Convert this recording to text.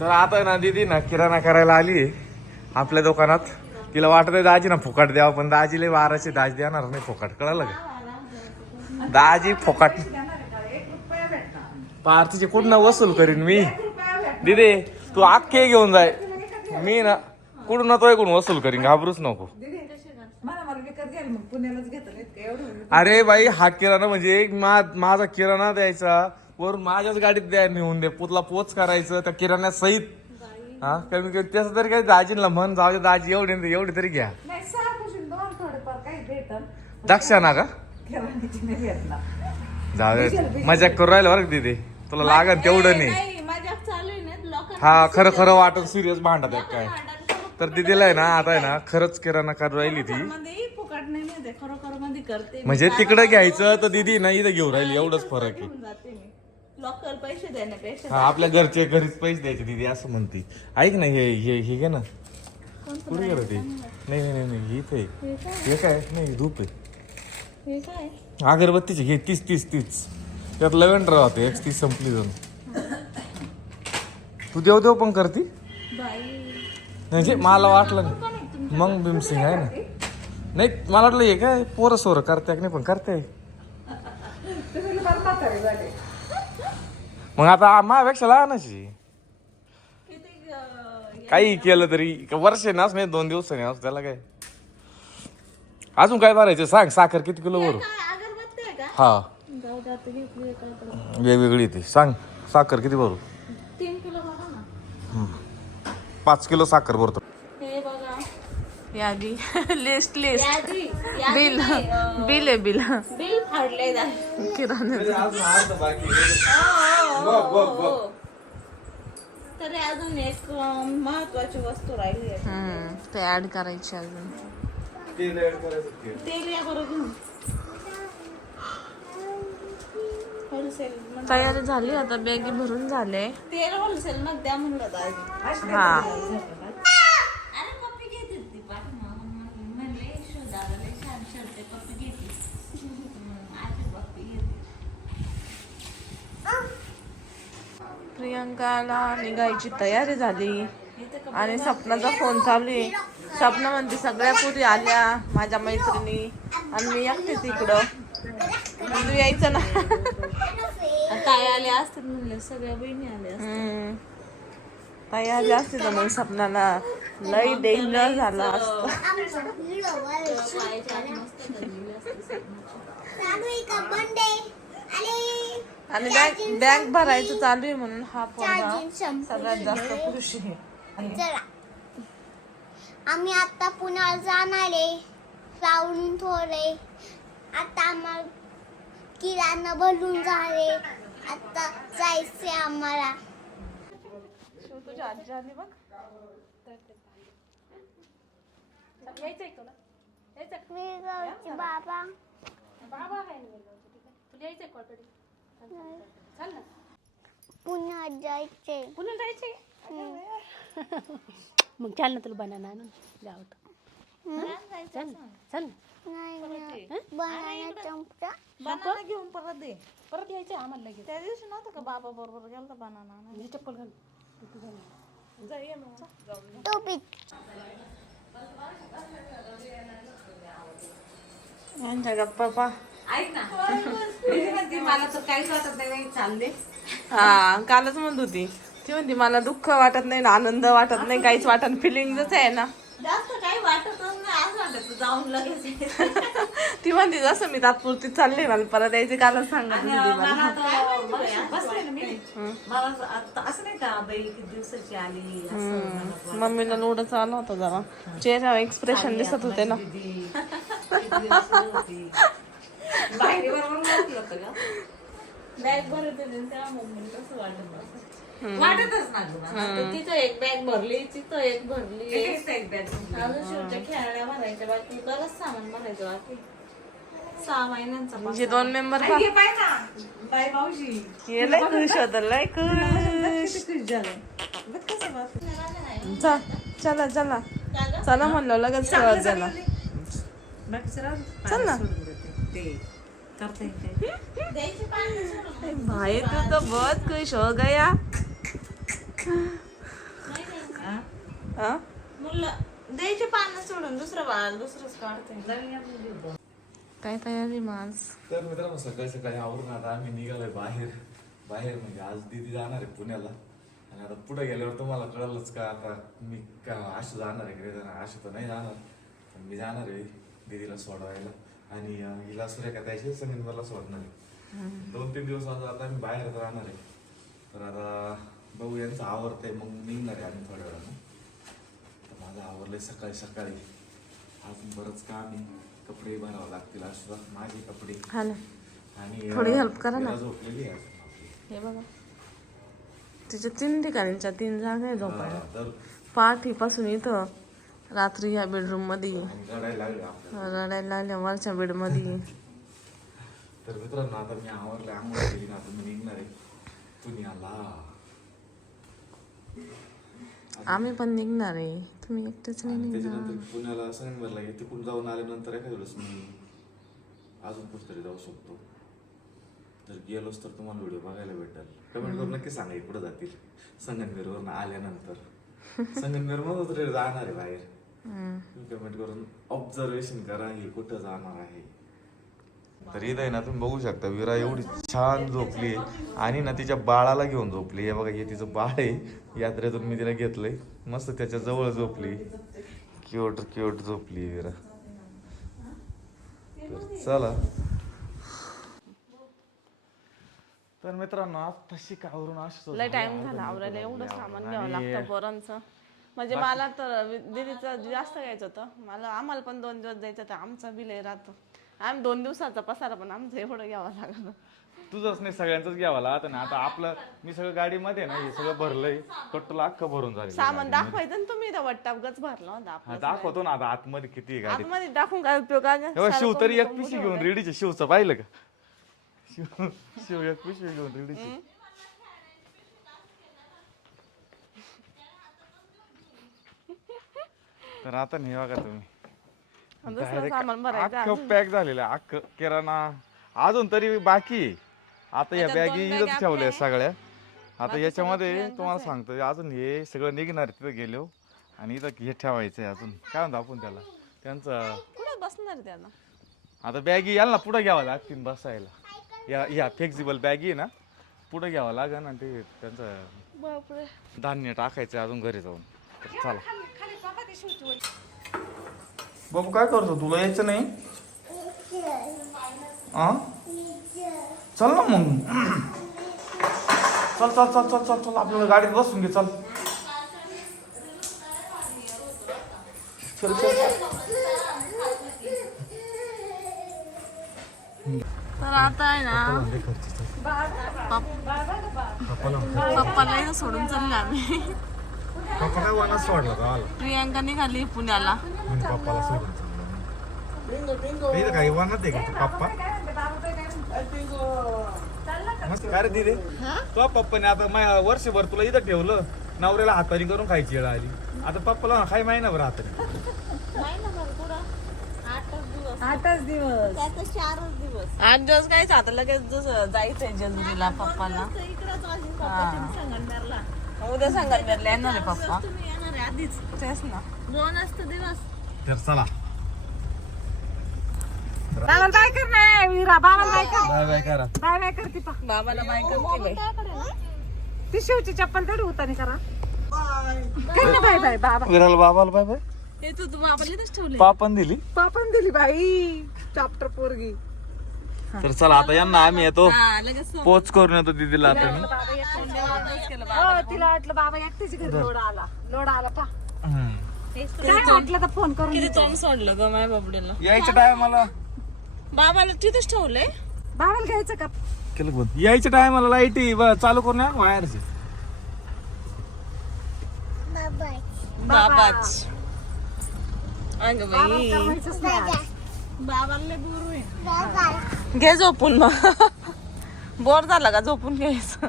तर आता ना दीदी ना किराणा करायला आली आपल्या दुकानात. तिला वाटत आहे दाजी ना फुकट द्यावं, पण दाजीले 1200 दाजी देणार नाही फुकट, कळलं का? दाजी फुकट पार्टीचे कुठं वसूल करीन मी. दीदी तू अख्खे घेऊन जाय, मी ना कुठून ना तो ऐकून वसूल करीन, घाबरूच नको. अरे बाई हा किराणा म्हणजे माझा किराणा द्यायचा, वरून माझ्याच गाडीत द्या नेऊन दे, पुतला पोच करायचं त्या किराणा सहित. हा कमी कमी त्याचं तरी काही दाजीला म्हण, जाऊ दे दाजी एवढे तरी घ्या. दक्षाना का जाऊ दे, मजाक करू राहिलं बरं दीदी, तुला लागन तेवढं नाही. हा खरं खरं वाटत सिरियस भांडत आहे काय. तर दीदीला आहे ना आता आहे ना खरंच किराणा करू राहिली ती, म्हणजे तिकडे घ्यायचं तर दीदी ना इथं घेऊन राहिली, एवढंच फरक आहे. लोकल पैसे देण्यापेक्षा हा आपल्या घरचे घरीच पैसे द्यायचे दीदी असं म्हणते. ऐक ना हे घे ना, कुठे गेलं ते? नाही इथे हे काय नाही धूप आहे, अगरबत्तीचे घे, 30 त्यात लवेंडर राहते, 30 संपली जाऊन. तू देव पण करती म्हणजे मला वाटलं नाही. मग भीमसिंग आहे ना, नाही मला वाटलं हे काय पोरं सोरं करते नाही, पण करते. मग आता माझ्यापेक्षा लहानची काही केलं तरी वर्ष नाच नाही, 2 दिवसांनी असं त्याला काय. अजून काय भरायचं सांग, साखर किती किलो भरू? हा वेगवेगळी ती सांग, साखर किती भरू? 3 किलो भरा ना. 5 किलो साखर भरतो. हे बघा यादी लिस्ट बिल बिल बिल फाडले किराणा. तरी अजून एक महत्वाची वस्तू राहिली आहे, ते ऍड करायची अजून. तेल या बरोबर होलसेल तयारी झाली, आता बॅगी भरून झाले. तेल होलसेल मध्ये द्या म्हणलं दाजी. हा अरे पप्पी घेते ती म्हणले शोधाला छान शर्ट पप्पी घेते. आधी पप्पी घेते. प्रियंकाला निघायची तयारी झाली आणि सपनाचा फोन चालू आहे. सपना म्हणते सगळ्या पुरी आल्या माझ्या मैत्रिणी आणि मी एकटे तिकडं. तू यायचं ना. ताई आले असतात म्हणले, सगळ्या बहिणी आल्या असतात. ताई आली असते तर मग सपनाला लई डेंजर झाला असतं. आणि बँक भरायचं चालू आहे म्हणून हा फोन सगळ्यात जास्त खुश आहे. चला आम्ही आता पुण्याला जाणार आहे, राहून थोडे. आता आम्हाला किराणा भरून झाले, आता जायचंय आम्हाला. तुझी आजी आली बघ. मी गावची बाबा पुण्यात जायचे. मग चल ना, तुला बनाना आणून जाऊ. चल नाही बनाना चमचा बनाना घेऊन परत दे. परत यायचं आम्हाला लगेच. त्या दिवशी नव्हतं का बाबा बरोबर गेलता बनाना. चप्पल घाल. टोपी. यांच्या गप्पा पा. ऐक ना, मला तर काहीच वाटत नाही चालले. हा कालच म्हणत होती ती, म्हणते मला दुःख वाटत नाही, आनंद वाटत नाही, काहीच वाटत. फिलिंगच आहे ना, जास्त काही वाटतच नाही. आज वाटत जाऊन लगेच. ती म्हणते जसं मी तात्पुरती चालले, मला परत यायचे. कालच सांगत होती मला. मला असं नाही का बाई किती दिवसाची आली. मम्मीला लोडच आला होता जरा, चेहरा एक्सप्रेशन दिसत होते ना. बाहेर बरोबर बॅग भरत होते तेव्हा मम्मी कसं वाटतच ना. तिथं एक बॅग भरली, तिथं एक भरली, अजून शिवच्या खेळण्या भरायच्या बाकी, बरंच सामान भरायचं बाकी. 6 महिन्यांचा म्हणजे 2 मेंबर बाय मावशी लय खुश होत, लय खुश. चला चला चला म्हणलं लगेच सगळं झालं. चल ना भाई, तू तो बहुत खुश हो गया. हा मुलं द्यायचे पानं सोडून दुसरं बाळ दुसरंच काढते. काय तयारी माझ तर मित्रांनो सकाळी सकाळी आवरून आता आम्ही निघालोय बाहेर म्हणजे आज दीदी जाणार आहे पुण्याला. आणि आता पुढे गेल्यावर तुम्हाला कळलंच का आता मी का आशू जाणार आहे का जाणार. आशू तर नाही जाणार पण मी जाणार आहे दीदीला सोडवायला आणि हिला सुरेखा द्यायची संगीतला सोडणार आहे. 2-3 दिवस आता आम्ही बाहेरच राहणार आहे. तर आता बघू यांचं आवडतंय मग निघणार आहे आम्ही थोड्या वेळानं. तर माझं आवरलंय सकाळी सकाळी. अजून बरंच काम आहे. कपडे भरावं लागतील आशूला माझे कपडे. हा ना आणि थोडी help करा ना. झोपलेली आहे अजून आपली. हे बघा तिच्या 3 ठिकाणीच्या 3 जागा आहे झोपायला. तर पाठीपासून इथं रात्री या बेडरूम मध्ये रडायला लागले आपल्याला. रडायला लागल्या वरच्या बेड मध्ये. तर मित्रांनो आता मी आवरले आंघोळ केली ना आता मी निघणार आहे पुण्याला. आम्ही पण निघणार आहे तुम्ही एकटेच नाही आणि निघणार. त्याच्यानंतर पुण्याला संगमनेरला गेले तिकडून जाऊन आल्यानंतर एखाद्या वेळेस मी अजून कुठेतरी जाऊ शकतो. जर गेलोच तर तुम्हाला व्हिडिओ बघायला भेटेल. कमेंट करून नक्की सांगा कुठं जातील संगमनेरवरून आल्यानंतर. संगमनेर मग जाणार आहे बाहेर. कमेंट करून ऑब्झर्वेशन करा हे कुठं जाणार आहे. तर इथं आहे ना तुम्ही बघू शकता विरा एवढी छान झोपली आहे आणि ना तिच्या बाळाला घेऊन झोपली. हे बघा हे तिचं बाळ आहे यात्रेतून मी तिला घेतलंय मस्त त्याच्या जवळ झोपली. क्यूट क्यूट झोपली विरा. तर चला तर मित्रांनो आज तशी कावरून अशी लय टाइम झाला आवरायला. एवढं सामान घ्यावं लागतं पोरांचं. म्हणजे मला तर दीदीचं जास्त घ्यायचं होतं. आम्हाला पण 2 दिवस जायचं होतं. आमचा बिल राहतो. आम्ही 2 दिवसाचा पसारा पण आमचं एवढं घ्यावं लागलं. तुझंच नाही सगळ्यांचंच घ्यावं लागतं ना. आता आपलं मी सगळं गाडीमध्ये ना हे सगळं भरलंय टोटल अख्खं भरून झालं. सामान दाखवायचं ना तुम्ही इथं वट्टापगच भरला होता आपलं. दाखवतो ना आता आतमध्ये किती आहे गाडी. आतमध्ये दाखवून काय उपयोग आहे? तेव्हा शिव तरी एक पिशी घेऊन रेडीचे. शिवचं पाहिलं का शिव एक पिशवी घेऊन रेडीची. तर आता नाही बघा तुम्ही दुसरं सामान भरायचं अख्खं पॅक झालेलं आहे. अख्खं किराणा अजून तरी बाकी आहे. आता या बॅगी इथंच ठेवल्या सगळ्या. आता याच्यामध्ये तुम्हाला सांगतो अजून हे सगळं निघणार तिथं गेलो आणि इथं हे ठेवायचंय अजून काय म्हणतो आपण त्याला त्यांचं कुठं बसणार त्याला. आता बॅगी याल ना पुढे घ्यावं लागतील बसायला. या फ्लेक्झिबल बॅगी आहे ना पुढे घ्यावं लागेल ना ते त्यांचं धान्य टाकायचं अजून घरी जाऊन. तर चला बाबू काय करतो तुला यायचं नाही. चल ना मग चल चल चल चल चल चल आपल्याला गाडीत बसून घे. चल चल चल. तर आता आहे ना पप्पाला इथं सोडून चालले आम्ही. पप्पा काय वनात सोडला का प्रियांका निघाली पुण्याला. पप्पाला सोडून काही वनात आहे का पप्पा मस्त काय रे दिदे तो पप्पाने आता वर्षभर तुला इथं ठेवलं. नवऱ्याला हाताने करून खायची वेळ आली. आता पप्पाला खाय महिनाभर हाताने. 8च दिवस. 8 दिवस काहीच आता लगेच जायचंय जेजुरीला पप्पाला. उद्या संगमनेरला येणार आहे पप्पा. आधीच तेच ना 2 दिवस. तर चला बाबा काय करणार वीरा. बाबा काय बाय बाय करा. बाय बाय करते पा. बाबाला बाय करते बाई. ती शिवची चप्पल तरी उतारी करा. बाय बाय बाबा. विराला बाबाला बाय बाय. हे तू बाबाला इथंच ठेवले. पापन दिली. पापन दिली बाई चाप्टर पोरगी. तर चला आता यांना आम्ही येतो लगेच पोच करून येतो दीदीला आता मी. तिला वाटलं बाबा एकटीच घरी लोड आला पा. काय वाटलं तर फोन करून किती तोंड सोडलं ग माझ्या बाबड्याला. यायच्या टायमाला बाबाला तिथंच ठेवलंय. बाबाला घ्यायचं का. केलं बंद. यायच्या टायमाला लाईट चालू करून या वायरची. बाबाच अगं बाई बाबाला बोर होईल. घे झोपून मग. बोर झाला का झोपून घ्यायचं.